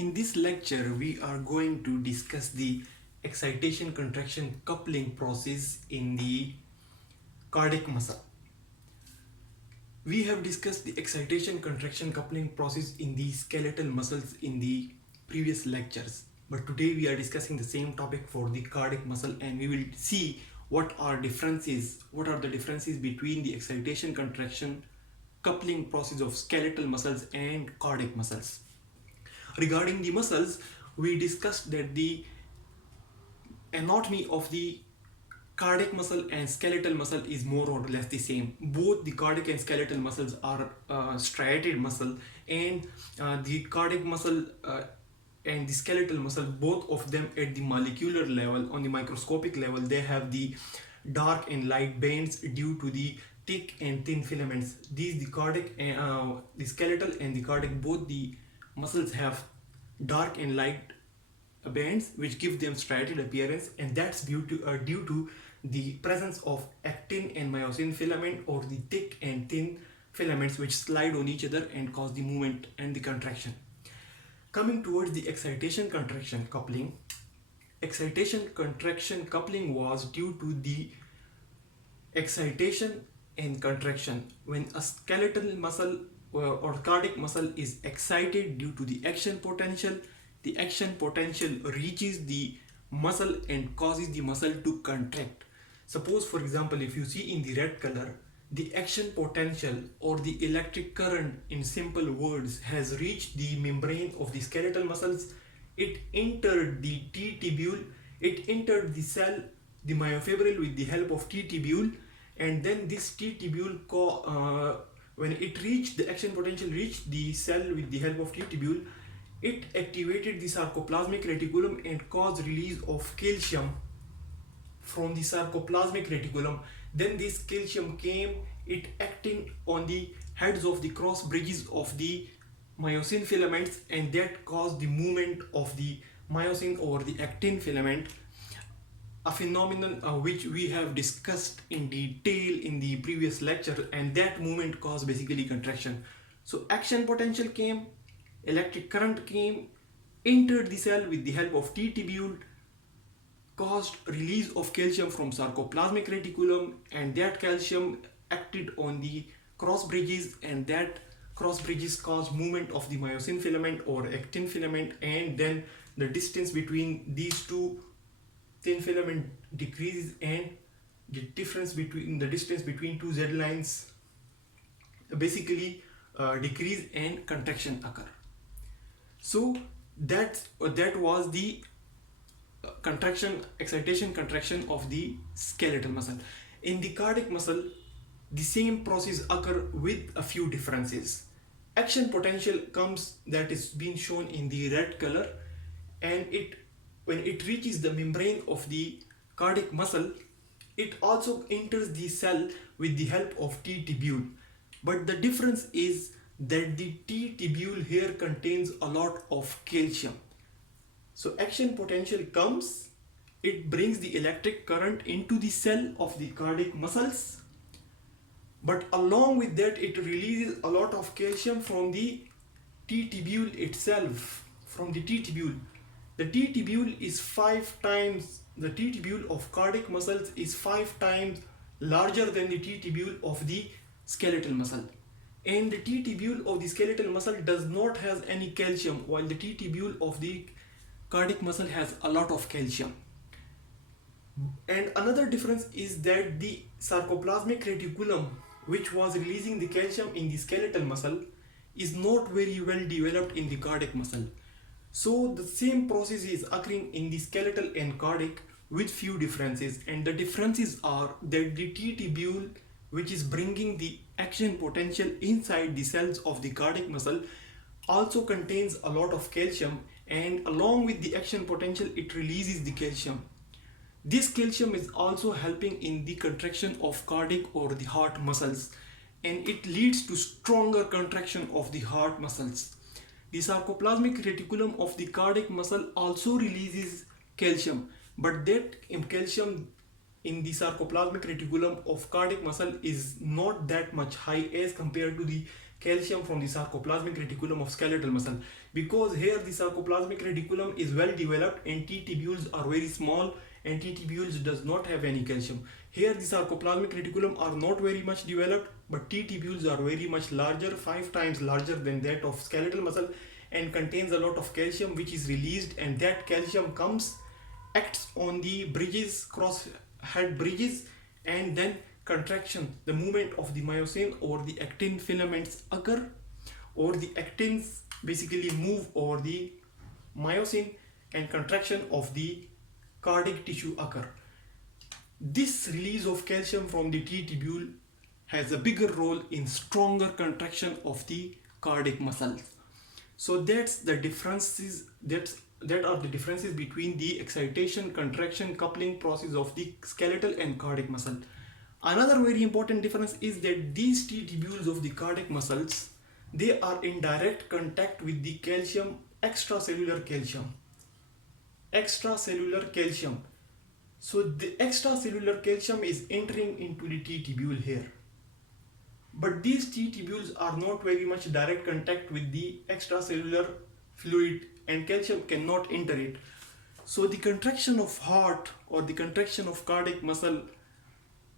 In this lecture, we are going to discuss the excitation contraction coupling process in the cardiac muscle. We have discussed the excitation contraction coupling process in the skeletal muscles in the previous lectures. But today we are discussing the same topic for the cardiac muscle, and we will see what are the differences between the excitation contraction coupling process of skeletal muscles and cardiac muscles. Regarding the muscles, we discussed that the anatomy of the cardiac muscle and skeletal muscle is more or less the same. Both the cardiac and skeletal muscles are striated muscle, and the cardiac muscle and the skeletal muscle, both of them at the molecular level, on the microscopic level, they have the dark and light bands due to the thick and thin filaments. These the cardiac, the skeletal and the cardiac, both the muscles have dark and light bands which give them striated appearance, and that's due to the presence of actin and myosin filament, or the thick and thin filaments which slide on each other and cause the movement and the contraction. Coming towards the excitation contraction coupling, excitation contraction coupling was due to the excitation and contraction. When a skeletal muscle or cardiac muscle is excited due to the action potential reaches the muscle and causes the muscle to contract. Suppose, for example, if you see in the red color, the action potential or the electric current, in simple words, has reached the membrane of the skeletal muscles. It entered the T tubule, it entered the cell, the myofibril, with the help of T tubule, and then this T tubule, when it reached the action potential, reached the cell with the help of T tubule, it activated the sarcoplasmic reticulum and caused release of calcium from the sarcoplasmic reticulum. Then this calcium came, it acting on the heads of the cross bridges of the myosin filaments, and that caused the movement of the myosin or the actin filament, a phenomenon which we have discussed in detail in the previous lecture, and that movement caused basically contraction. So action potential came, electric current came, entered the cell with the help of T tubule, caused release of calcium from sarcoplasmic reticulum, and that calcium acted on the cross bridges, and that cross bridges caused movement of the myosin filament or actin filament, and then the distance between these two thin filament decreases, and the distance between two Z lines basically decrease and contraction occur. So that was the excitation contraction of the skeletal muscle. In the cardiac muscle, the same process occur with a few differences. Action potential comes, that is being shown in the red color, and when it reaches the membrane of the cardiac muscle, it also enters the cell with the help of T tubule. But the difference is that the T tubule here contains a lot of calcium. So action potential comes, it brings the electric current into the cell of the cardiac muscles, but along with that it releases a lot of calcium from the T tubule itself, from the T tubule. The T tubule is 5 times, the T tubule of cardiac muscles is 5 times larger than the T tubule of the skeletal muscle. And the T tubule of the skeletal muscle does not have any calcium, while the T tubule of the cardiac muscle has a lot of calcium. And another difference is that the sarcoplasmic reticulum, which was releasing the calcium in the skeletal muscle, is not very well developed in the cardiac muscle. So the same process is occurring in the skeletal and cardiac with few differences, and the differences are that the T tubule, which is bringing the action potential inside the cells of the cardiac muscle, also contains a lot of calcium, and along with the action potential it releases the calcium. This calcium is also helping in the contraction of cardiac or the heart muscles, and it leads to stronger contraction of the heart muscles. The sarcoplasmic reticulum of the cardiac muscle also releases calcium, but that calcium in the sarcoplasmic reticulum of cardiac muscle is not that much high as compared to the calcium from the sarcoplasmic reticulum of skeletal muscle, because here the sarcoplasmic reticulum is well developed and T tubules are very small and T tubules does not have any calcium. Here the sarcoplasmic reticulum are not very much developed, but T tubules are very much larger, 5 times larger than that of skeletal muscle, and contains a lot of calcium which is released, and that calcium acts on the bridges, cross head bridges, and then contraction, the movement of the myosin or the actin filaments occur, or the actins basically move over the myosin, and contraction of the cardiac tissue occur. This release of calcium from the T tubule has a bigger role in stronger contraction of the cardiac muscles. So that are the differences between the excitation, contraction, coupling process of the skeletal and cardiac muscle. Another very important difference is that these T tubules of the cardiac muscles, they are in direct contact with the calcium, extracellular calcium. So the extracellular calcium is entering into the T tubule here. But these T tubules are not very much direct contact with the extracellular fluid, and calcium cannot enter it. So the contraction of heart or the contraction of cardiac muscle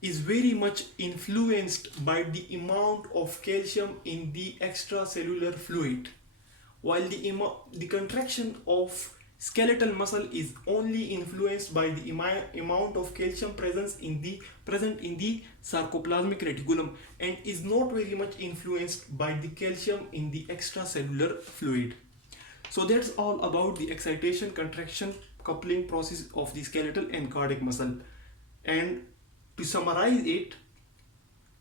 is very much influenced by the amount of calcium in the extracellular fluid, while the contraction of skeletal muscle is only influenced by the amount of calcium present in the sarcoplasmic reticulum, and is not very much influenced by the calcium in the extracellular fluid. So that's all about the excitation, contraction, coupling process of the skeletal and cardiac muscle. And to summarize it,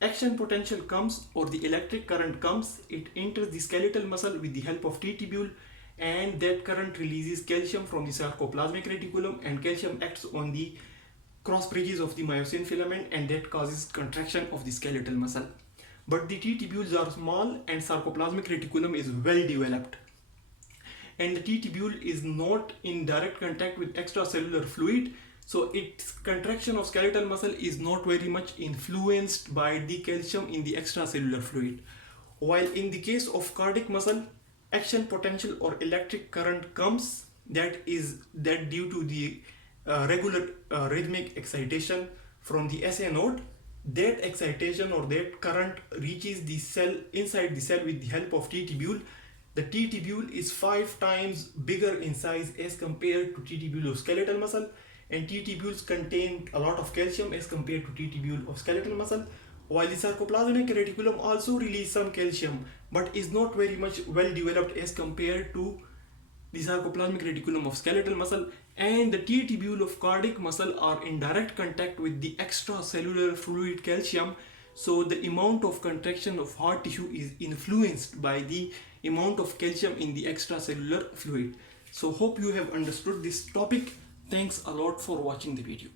action potential comes, or the electric current comes, it enters the skeletal muscle with the help of T tubule, and that current releases calcium from the sarcoplasmic reticulum, and calcium acts on the cross bridges of the myosin filament, and that causes contraction of the skeletal muscle. But the T tubules are small and sarcoplasmic reticulum is well developed, and the T tubule is not in direct contact with extracellular fluid, so its contraction of skeletal muscle is not very much influenced by the calcium in the extracellular fluid. While in the case of cardiac muscle, action potential or electric current comes, that due to the regular rhythmic excitation from the SA node. That excitation or that current reaches the cell, inside the cell, with the help of T tubule. The T tubule is 5 times bigger in size as compared to T tubule of skeletal muscle, and T tubules contain a lot of calcium as compared to T tubule of skeletal muscle, while the sarcoplasmic reticulum also releases some calcium but is not very much well developed as compared to the sarcoplasmic reticulum of skeletal muscle, and the T tubule of cardiac muscle are in direct contact with the extracellular fluid calcium, so the amount of contraction of heart tissue is influenced by the amount of calcium in the extracellular fluid. So hope you have understood this topic. Thanks a lot for watching the video.